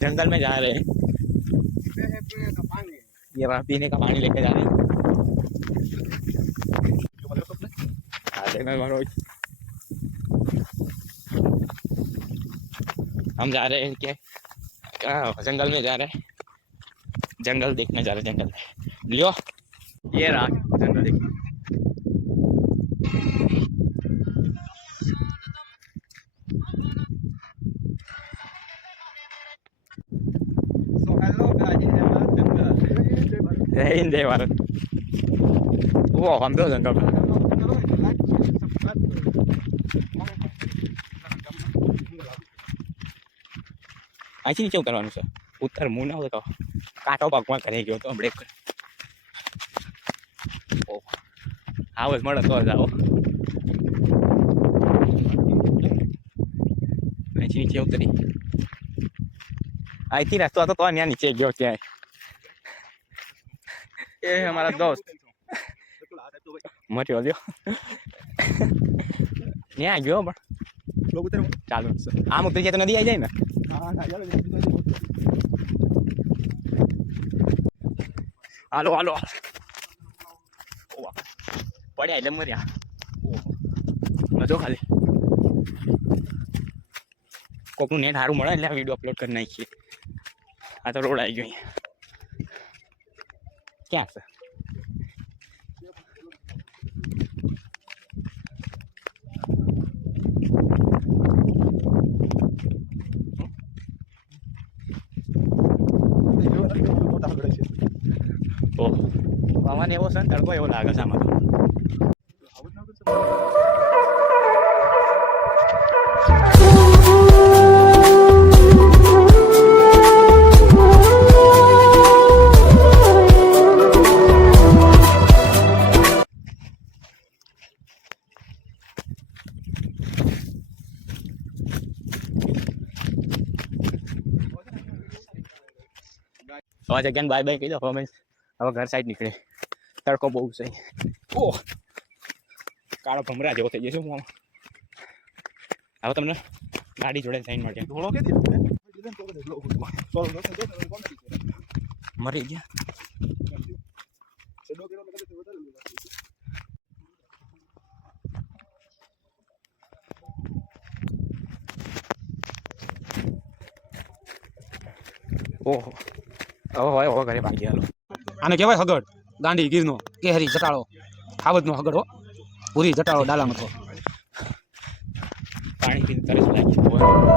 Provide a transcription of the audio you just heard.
जंगल में जा रहे हैं, ये वहाँ पीने का पानी लेके जा रहे हैं। हम जा रहे हैं क्या जंगल में जा रहे हैं, जंगल देखने जा रहे हैं। जंगल लियो, ये रहा जंगल देखिए। जय हिंद जय भारत। वो हम तो जंगल અહીંથી નીચે ઉતરવાનું છે, ઉત્તર મું ના હોય તો કાંટો પાકમાં કરી ગયો તો બ્રેક આવો જ મળે તો જ આવો। અહીંથી નીચે ઉતરી, અહીંથી રસ્તો હતો તો ત્યાં નીચે ગયો ત્યાં। એ અમારા દોસ્ત મર્યો લ્યો ત્યાં ગયો પણ ચાલુ આમ ઉતરી જાય તો નદી આવી જાય ને। હાલો હાલો પડ્યા એટલે મર્યા મજો ખાલી। કોકનું નેટ સારું મળે એટલે આ વિડીયો અપલોડ કરી નાખીએ। આ તો રોડ આવી ગયો અહીંયા, ક્યાં છે? ઓહ પવન એવો છે ને તડકો એવો લાગે છે આમાં તો। હવે જગ્યાને બાય બાય કહી દો, હવે ઘર સાઈડ નીકળે। તડકો બહુ છે, ઓહ કાળો ભમરા જેવો થઈ જશે હું। હવે તમને ગાડી જોડે સાઈડ માટે મરી ગયા। ઓહો હવે હવે ઘરે ભાગી હાલો। આને કહેવાય હગડ, ગાંડી ગીરનો કેહરી જટાળો, ખાવતનો હગડ હો, પૂરી જટાળો ડાલામાં તો પાણી પીને તરસ લાગી।